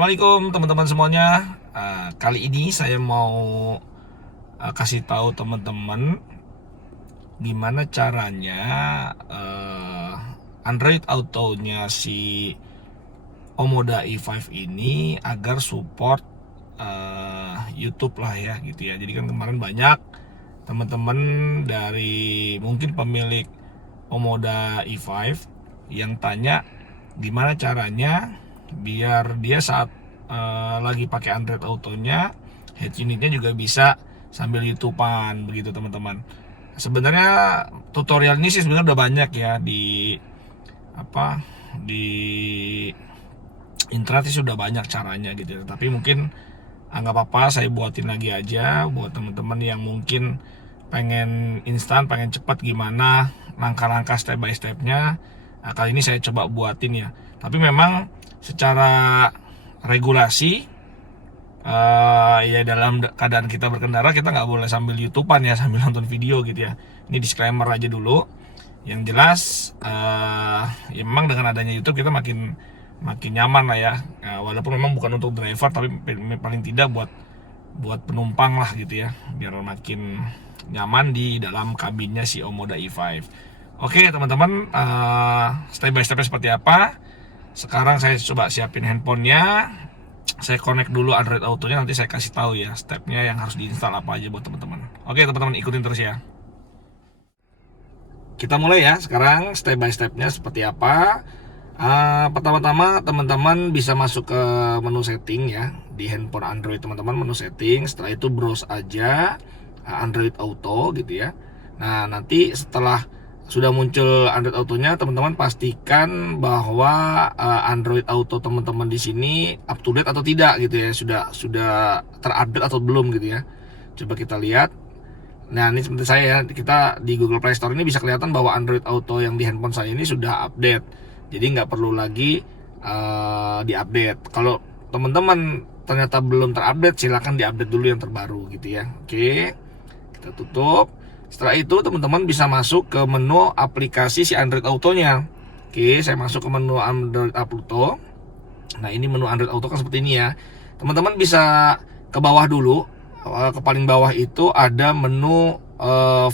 Assalamualaikum teman-teman semuanya. Kali ini saya mau kasih tahu teman-teman gimana caranya Android Auto-nya si Omoda i5 ini agar support YouTube lah ya gitu ya. Jadi kan kemarin banyak teman-teman dari mungkin pemilik Omoda i5 yang tanya gimana caranya biar dia saat lagi pakai Android Autonya head unitnya juga bisa sambil YouTubean begitu teman-teman. Sebenarnya tutorial ini sih sebenarnya udah banyak ya di internet sih sudah banyak caranya gitu. Tapi mungkin nggak apa-apa, saya buatin lagi aja buat teman-teman yang mungkin pengen instan, pengen cepat gimana langkah-langkah step by stepnya. Nah, kali ini saya coba buatin ya. Tapi memang secara regulasi ya dalam keadaan kita berkendara kita nggak boleh sambil YouTubean ya, sambil nonton video gitu ya. Ini disclaimer aja dulu. Yang jelas ya memang dengan adanya YouTube kita makin nyaman lah ya. Walaupun memang bukan untuk driver tapi paling tidak buat penumpang lah gitu ya, biar makin nyaman di dalam kabinnya si Omoda i5. Oke teman-teman, step by stepnya seperti apa? Sekarang saya coba siapin handphonenya, saya connect dulu Android Autonya, nanti saya kasih tahu ya stepnya yang harus diinstal apa aja buat teman-teman. Oke teman-teman, ikutin terus ya. Kita mulai ya, sekarang step by stepnya seperti apa. Pertama-tama teman-teman bisa masuk ke menu setting ya, di handphone Android teman-teman, menu setting. Setelah itu browse aja Android Auto gitu ya. Nah nanti setelah sudah muncul Android Autonya, teman-teman pastikan bahwa Android Auto teman-teman di sini up to date atau tidak gitu ya, sudah terupdate atau belum gitu ya. Coba kita lihat. Nah ini seperti saya ya, kita di Google Play Store ini bisa kelihatan bahwa Android Auto yang di handphone saya ini sudah update. Jadi nggak perlu lagi diupdate. Kalau teman-teman ternyata belum terupdate, silahkan diupdate dulu yang terbaru gitu ya. Oke, kita tutup. Setelah itu teman-teman bisa masuk ke menu aplikasi si Android Autonya. Oke, saya masuk ke menu Android Auto. Nah ini menu Android Auto kan seperti ini ya. Teman-teman bisa ke bawah dulu. Ke paling bawah itu ada menu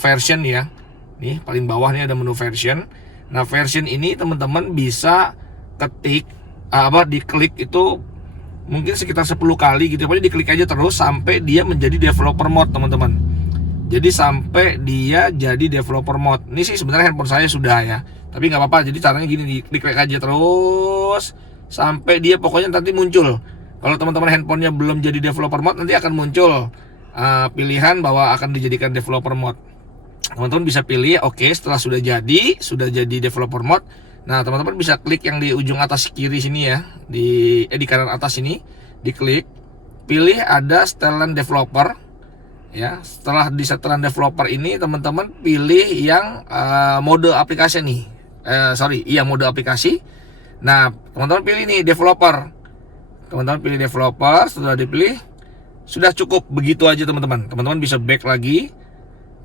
version ya. Nih paling bawah nih ada menu version. Nah version ini teman-teman bisa ketik diklik itu mungkin sekitar 10 kali gitu. Pokoknya diklik aja terus sampai dia menjadi developer mode teman-teman. Jadi sampai dia jadi developer mode. Ini sih sebenarnya handphone saya sudah ya, tapi nggak apa-apa. Jadi caranya gini, diklik aja terus sampai dia pokoknya nanti muncul. Kalau teman-teman handphonenya belum jadi developer mode, nanti akan muncul pilihan bahwa akan dijadikan developer mode. Teman-teman bisa pilih oke, setelah sudah jadi developer mode. Nah teman-teman bisa klik yang di ujung atas kiri sini ya, di kanan atas ini, diklik, pilih ada setelan developer. Ya, setelah di setelan developer ini teman-teman pilih yang mode aplikasi nih. Mode aplikasi. Nah, teman-teman pilih nih developer. Teman-teman pilih developer, setelah dipilih sudah cukup begitu aja teman-teman. Teman-teman bisa back lagi.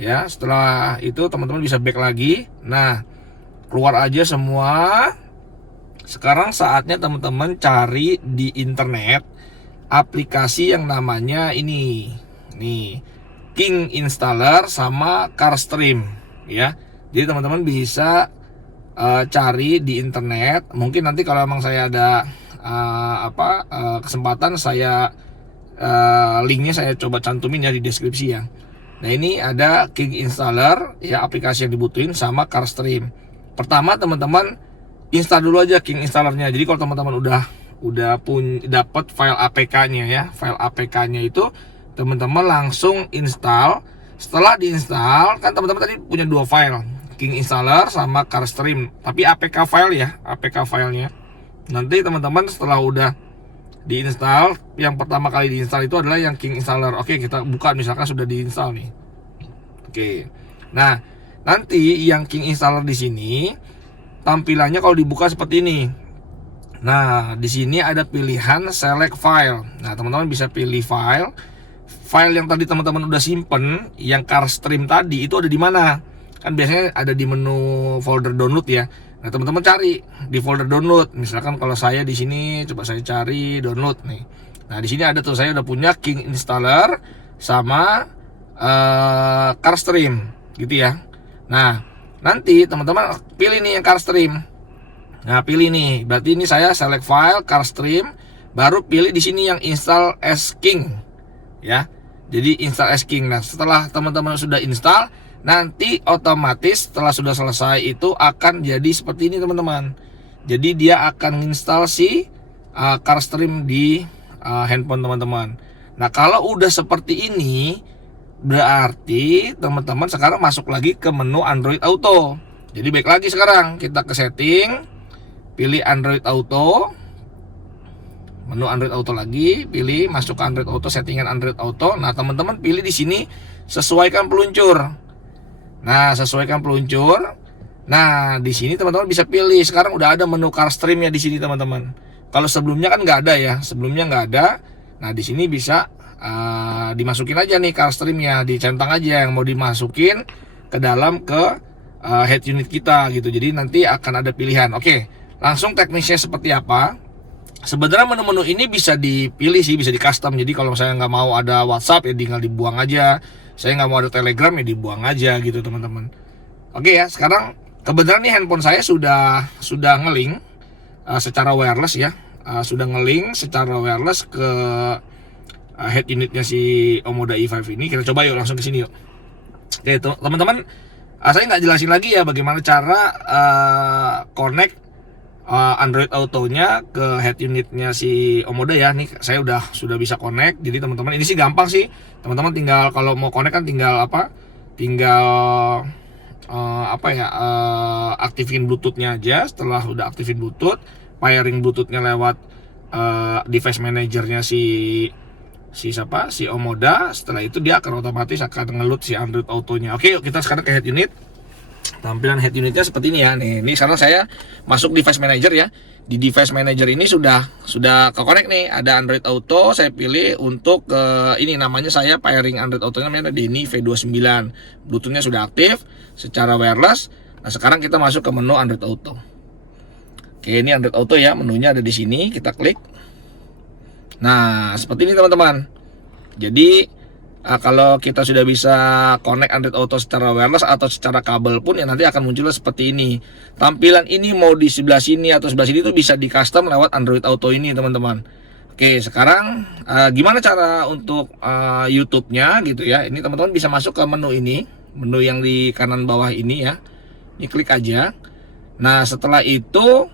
Ya, setelah itu teman-teman bisa back lagi. Nah, keluar aja semua. Sekarang saatnya teman-teman cari di internet aplikasi yang namanya ini. Nih, King Installer sama CarStream ya. Jadi teman-teman bisa cari di internet. Mungkin nanti kalau memang saya ada kesempatan, saya linknya saya coba cantumin ya di deskripsi ya. Nah ini ada King Installer ya, aplikasi yang dibutuhin, sama CarStream. Pertama teman-teman install dulu aja King Installernya. Jadi kalau teman-teman udah dapat file APK-nya ya, file APK-nya itu teman-teman langsung install. Setelah diinstal kan teman-teman tadi punya dua file, King Installer sama CarStream, tapi APK file ya, APK filenya. Nanti teman-teman setelah udah diinstal, yang pertama kali diinstal itu adalah yang King Installer. Oke, kita buka, misalkan sudah diinstal nih. Oke. Nah, nanti yang King Installer di sini tampilannya kalau dibuka seperti ini. Nah, di sini ada pilihan select file. Nah, teman-teman bisa pilih file yang tadi teman-teman udah simpen, yang CarStream tadi itu ada di mana? Kan biasanya ada di menu folder download ya. Nah, teman-teman cari di folder download. Misalkan kalau saya di sini, coba saya cari download nih. Nah, di sini ada tuh, saya udah punya King Installer sama CarStream gitu ya. Nah, nanti teman-teman pilih nih yang CarStream. Nah, pilih nih. Berarti ini saya select file CarStream, baru pilih di sini yang install as King ya. Jadi install as King. Nah, setelah teman-teman sudah install, nanti otomatis setelah sudah selesai itu akan jadi seperti ini teman-teman. Jadi dia akan install si CarStream di handphone teman-teman. Nah, kalau udah seperti ini, berarti teman-teman sekarang masuk lagi ke menu Android Auto. Jadi baik lagi, sekarang kita ke setting, pilih Android Auto, menu Android Auto lagi, pilih masuk ke Android Auto, settingan Android Auto. Nah, teman-teman pilih di sini sesuaikan peluncur. Nah, sesuaikan peluncur. Nah, di sini teman-teman bisa pilih. Sekarang udah ada menu CarStream-nya di sini teman-teman. Kalau sebelumnya kan nggak ada ya, sebelumnya nggak ada. Nah, di sini bisa dimasukin aja nih CarStream-nya, dicentang aja yang mau dimasukin ke dalam ke head unit kita gitu. Jadi nanti akan ada pilihan. Oke, langsung teknisnya seperti apa? Sebenarnya menu-menu ini bisa dipilih sih, bisa di custom. Jadi kalau saya nggak mau ada WhatsApp ya tinggal dibuang aja. Saya nggak mau ada Telegram ya dibuang aja gitu teman-teman. Oke ya, sekarang kebetulan nih handphone saya sudah nge-link secara wireless ya, sudah nge-link secara wireless ke head unitnya si Omoda E5 ini. Kita coba yuk, langsung ke sini yuk. Oke teman-teman, saya nggak jelasin lagi ya bagaimana cara connect Android Auto-nya ke head unitnya si Omoda ya. Nih saya sudah bisa connect. Jadi teman-teman, ini sih gampang sih. Teman-teman tinggal kalau mau connect kan tinggal aktifin Bluetooth-nya aja. Setelah udah aktifin Bluetooth, pairing Bluetooth-nya lewat device manajernya si Omoda. Setelah itu dia akan otomatis akan ngeload si Android Auto-nya. Oke, yuk kita sekarang ke head unit. Tampilan head unitnya seperti ini ya. Nih, ini sekarang saya masuk device manager ya. Di device manager ini sudah ke connect nih. Ada Android Auto. Saya pilih untuk ini namanya, saya pairing Android Auto-nya namanya Denny V29. Bluetooth-nya sudah aktif secara wireless. Nah, sekarang kita masuk ke menu Android Auto. Oke, ini Android Auto ya. Menunya ada di sini. Kita klik. Nah, seperti ini teman-teman. Jadi kalau kita sudah bisa connect Android Auto secara wireless atau secara kabel pun ya nanti akan munculnya seperti ini. Tampilan ini mau di sebelah sini atau sebelah sini itu bisa di custom lewat Android Auto ini teman-teman. Oke, sekarang gimana cara untuk YouTube-nya gitu ya. Ini teman-teman bisa masuk ke menu ini, menu yang di kanan bawah ini ya. Ini klik aja. Nah, setelah itu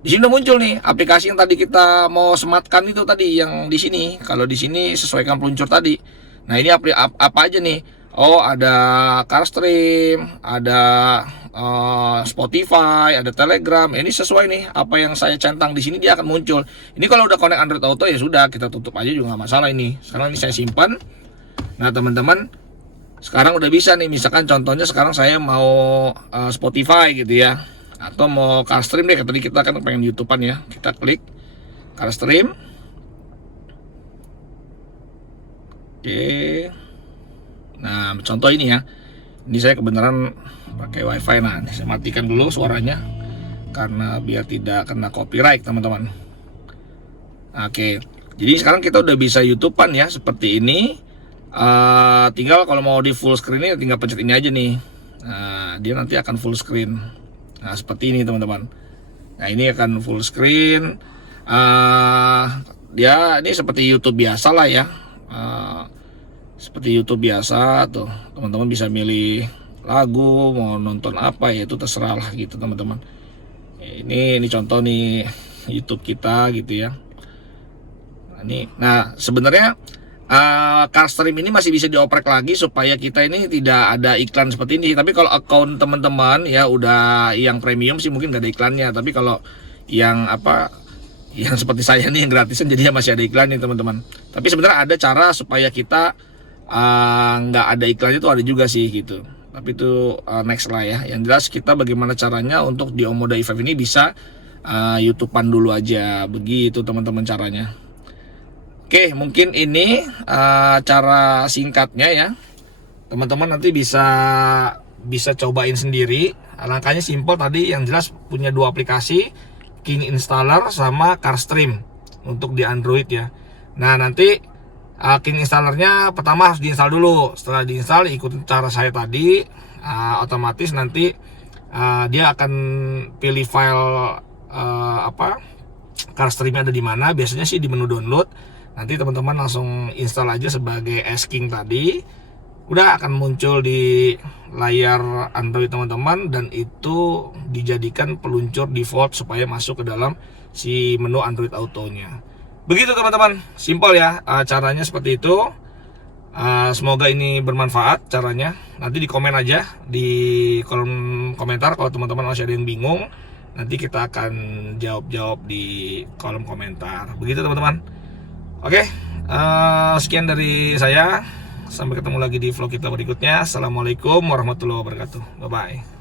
di sini udah muncul nih aplikasi yang tadi kita mau sematkan itu tadi yang di sini. Kalau di sini sesuaikan peluncur tadi. Nah, ini apa aja nih? Oh, ada CarStream, ada Spotify, ada Telegram. Ini sesuai nih apa yang saya centang di sini, dia akan muncul. Ini kalau udah connect Android Auto ya sudah, kita tutup aja juga nggak masalah ini. Sekarang ini saya simpan. Nah, teman-teman, sekarang udah bisa nih. Misalkan contohnya sekarang saya mau Spotify gitu ya, atau mau CarStream deh. Tadi kita kan pengen YouTubean ya. Kita klik CarStream. Oke. Nah, contoh ini ya. Ini saya kebenaran pakai WiFi. Nah, ini saya matikan dulu suaranya karena biar tidak kena copyright, teman-teman. Oke. Jadi sekarang kita udah bisa YouTubean ya seperti ini. Tinggal kalau mau di full screen ini tinggal pencet ini aja nih. Nah, dia nanti akan full screen. Nah, seperti ini, teman-teman. Nah, ini akan full screen. Dia ini seperti YouTube biasa lah ya. Seperti YouTube biasa tuh, teman-teman bisa milih lagu, mau nonton apa ya itu terserah lah gitu teman-teman. Ini contoh nih YouTube kita gitu ya. Nah sebenarnya CarStream ini masih bisa dioprek lagi supaya kita ini tidak ada iklan seperti ini. Tapi kalau akun teman-teman ya udah yang premium sih mungkin gak ada iklannya. Tapi kalau yang yang seperti saya nih yang gratisan jadinya masih ada iklan nih teman-teman. Tapi sebenarnya ada cara supaya kita nggak ada iklannya tuh ada juga sih gitu. Tapi itu next lah ya. Yang jelas kita bagaimana caranya untuk di Omoda E5 ini bisa YouTubean dulu aja. Begitu teman-teman caranya. Oke, mungkin ini cara singkatnya ya. Teman-teman nanti bisa bisa cobain sendiri. Langkahnya simple tadi, yang jelas punya dua aplikasi, King Installer sama CarStream untuk di Android ya. Nah nanti King Installernya pertama harus diinstal dulu. Setelah diinstal ikutin cara saya tadi, otomatis nanti dia akan pilih file CarStreamnya ada di mana. Biasanya sih di menu download. Nanti teman-teman langsung install aja sebagai S-King tadi, udah akan muncul di layar Android teman-teman, dan itu dijadikan peluncur default supaya masuk ke dalam si menu Android Auto-nya. Begitu teman-teman, simpel ya caranya seperti itu. Semoga ini bermanfaat caranya. Nanti di komen aja di kolom komentar kalau teman-teman masih ada yang bingung. Nanti kita akan jawab di kolom komentar. Begitu teman-teman. Oke, sekian dari saya. Sampai ketemu lagi di vlog kita berikutnya. Assalamualaikum warahmatullahi wabarakatuh. Bye-bye.